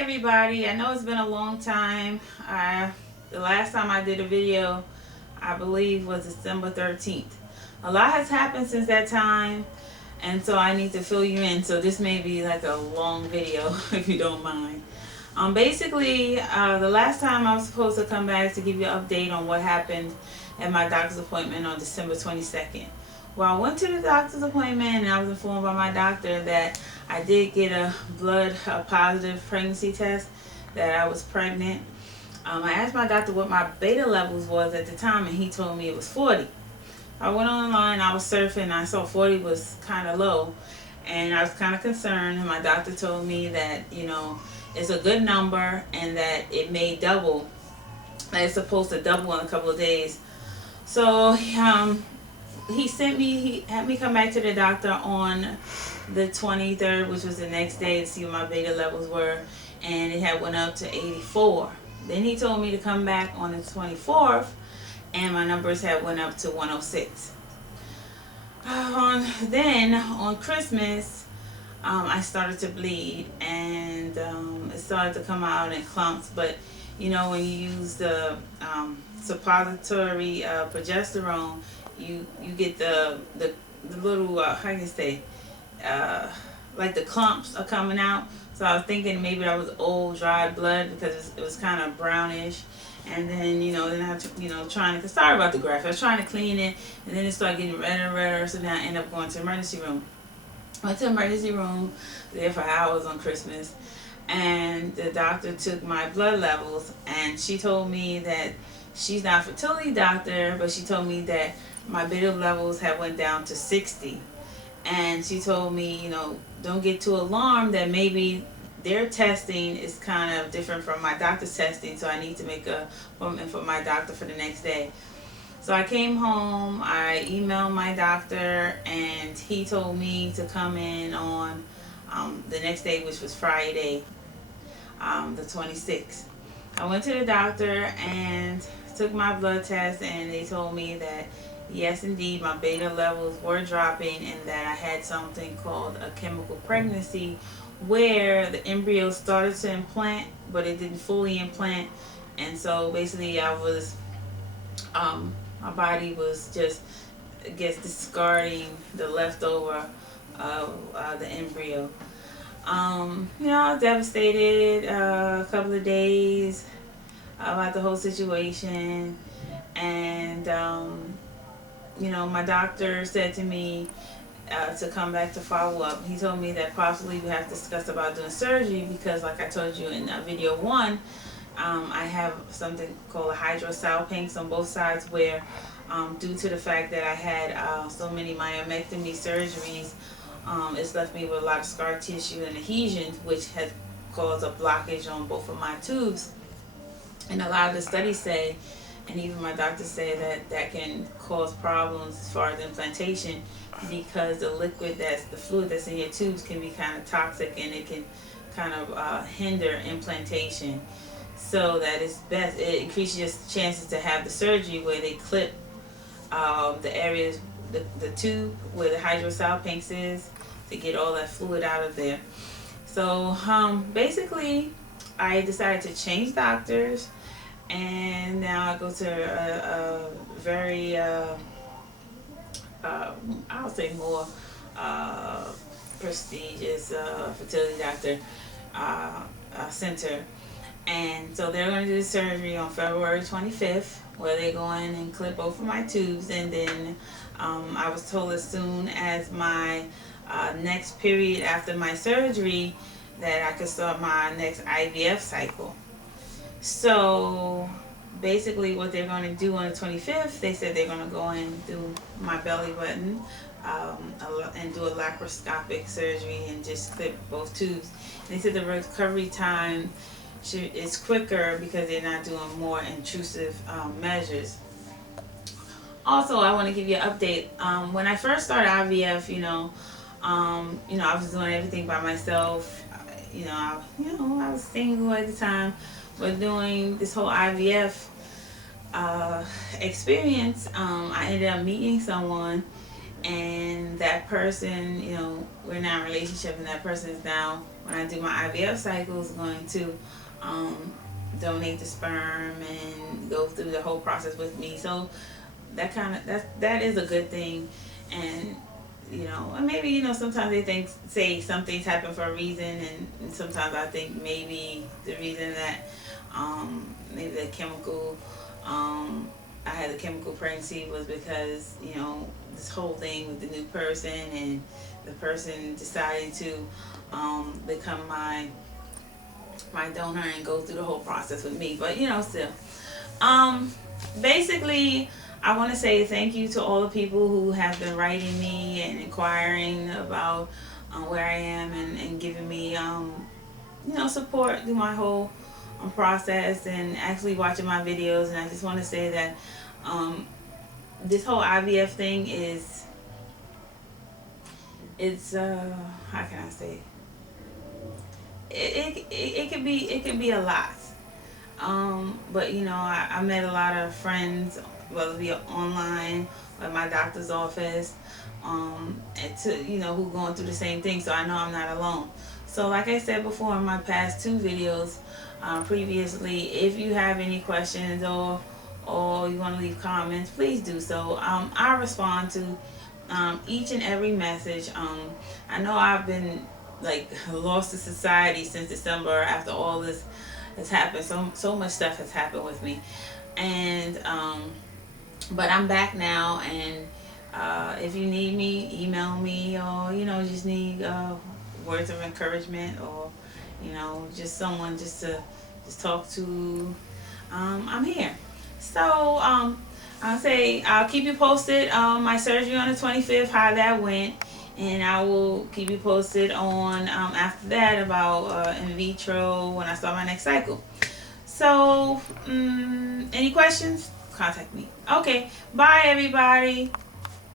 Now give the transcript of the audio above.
everybody. I know it's been a long time. The last time I did a video, I believe, was December 13th. A lot has happened since that time, and so I need to fill you in. So this may be like a long video if you don't mind. The last time I was supposed to come back to give you an update on what happened at my doctor's appointment on December 22nd. Well, I went to the doctor's appointment and I was informed by my doctor that I did get a positive pregnancy test, that I was pregnant. I asked my doctor what my beta levels was at the time, and he told me it was 40. I went online, I was surfing, and I saw 40 was kind of low, and I was kind of concerned. And my doctor told me that, it's a good number and that it may double, that it's supposed to double in a couple of days. So he had me come back to the doctor on the 23rd, which was the next day, to see what my beta levels were, and it had went up to 84. Then he told me to come back on the 24th, and my numbers had went up to 106. On Christmas, I started to bleed, and it started to come out in clumps. But when you use the suppository progesterone, you get the little how can you say, like the clumps are coming out. So I was thinking maybe that was old dry blood, because it was kind of brownish. And then then I trying to, sorry about the graph, I was trying to clean it, and then it started getting redder and redder. So then I ended up going to the emergency room. I went to the emergency room there for hours on Christmas, and the doctor took my blood levels, and she told me that she's not a fertility doctor, but she told me that my beta levels had went down to 60. And she told me, don't get too alarmed, that maybe their testing is kind of different from my doctor's testing, so I need to make an appointment for my doctor for the next day. So I came home, I emailed my doctor, and he told me to come in on the next day, which was Friday, the 26th. I went to the doctor and took my blood test, and they told me that yes, indeed, my beta levels were dropping, and that I had something called a chemical pregnancy, where the embryo started to implant, but it didn't fully implant. And so basically my body was just, I guess, discarding the leftover of the embryo. I was devastated a couple of days about the whole situation. And my doctor said to me to come back to follow up. He told me that possibly we have to discuss about doing surgery, because like I told you in video 1, I have something called a hydrosalpinx on both sides, where due to the fact that I had so many myomectomy surgeries, it's left me with a lot of scar tissue and adhesions, which has caused a blockage on both of my tubes. And a lot of the studies say, and even my doctor said, that can cause problems as far as implantation, because the fluid that's in your tubes can be kind of toxic, and it can kind of hinder implantation. So that it's best, it increases your chances to have the surgery where they clip the areas, the tube where the hydrosalpinx is, to get all that fluid out of there. So basically, I decided to change doctors, and now I go to a very I would say more prestigious fertility doctor center. And so they're going to do the surgery on February 25th, where they go in and clip both of my tubes. And then I was told as soon as my next period after my surgery, that I could start my next IVF cycle. So basically what they're going to do on the 25th, they said they're going to go in and do my belly button and do a laparoscopic surgery and just clip both tubes. And they said the recovery time is quicker, because they're not doing more intrusive measures. Also, I want to give you an update. When I first started IVF, I was doing everything by myself. I was single at the time, but doing this whole IVF experience, I ended up meeting someone and that person, we're now in a relationship, and that person is now, when I do my IVF cycle, is going to um, donate the sperm and go through the whole process with me. So that is a good thing. And and maybe sometimes they say some things happen for a reason, and sometimes I think maybe the reason that maybe the chemical I had a chemical pregnancy was because this whole thing with the new person, and the person decided to become my donor and go through the whole process with me. But still, um, basically, I want to say thank you to all the people who have been writing me and inquiring about where I am, and giving me support through my whole process, and actually watching my videos. And I just want to say that um, this whole IVF thing it's how can I say it can be a lot. But I met a lot of friends, whether it be online or at my doctor's office, and who going through the same thing. So I know I'm not alone. So like I said before in my past two videos, previously, if you have any questions, or you want to leave comments, please do so. I respond to each and every message. I know I've been like lost to society since December after all this has happened. So much stuff has happened with me, and but I'm back now. And if you need me, email me, or just need words of encouragement, or just someone just to just talk to. I'm here. So I'll keep you posted on my surgery on the 25th, how that went. And I will keep you posted on after that about in vitro when I start my next cycle. So, any questions? Contact me. Okay, bye everybody.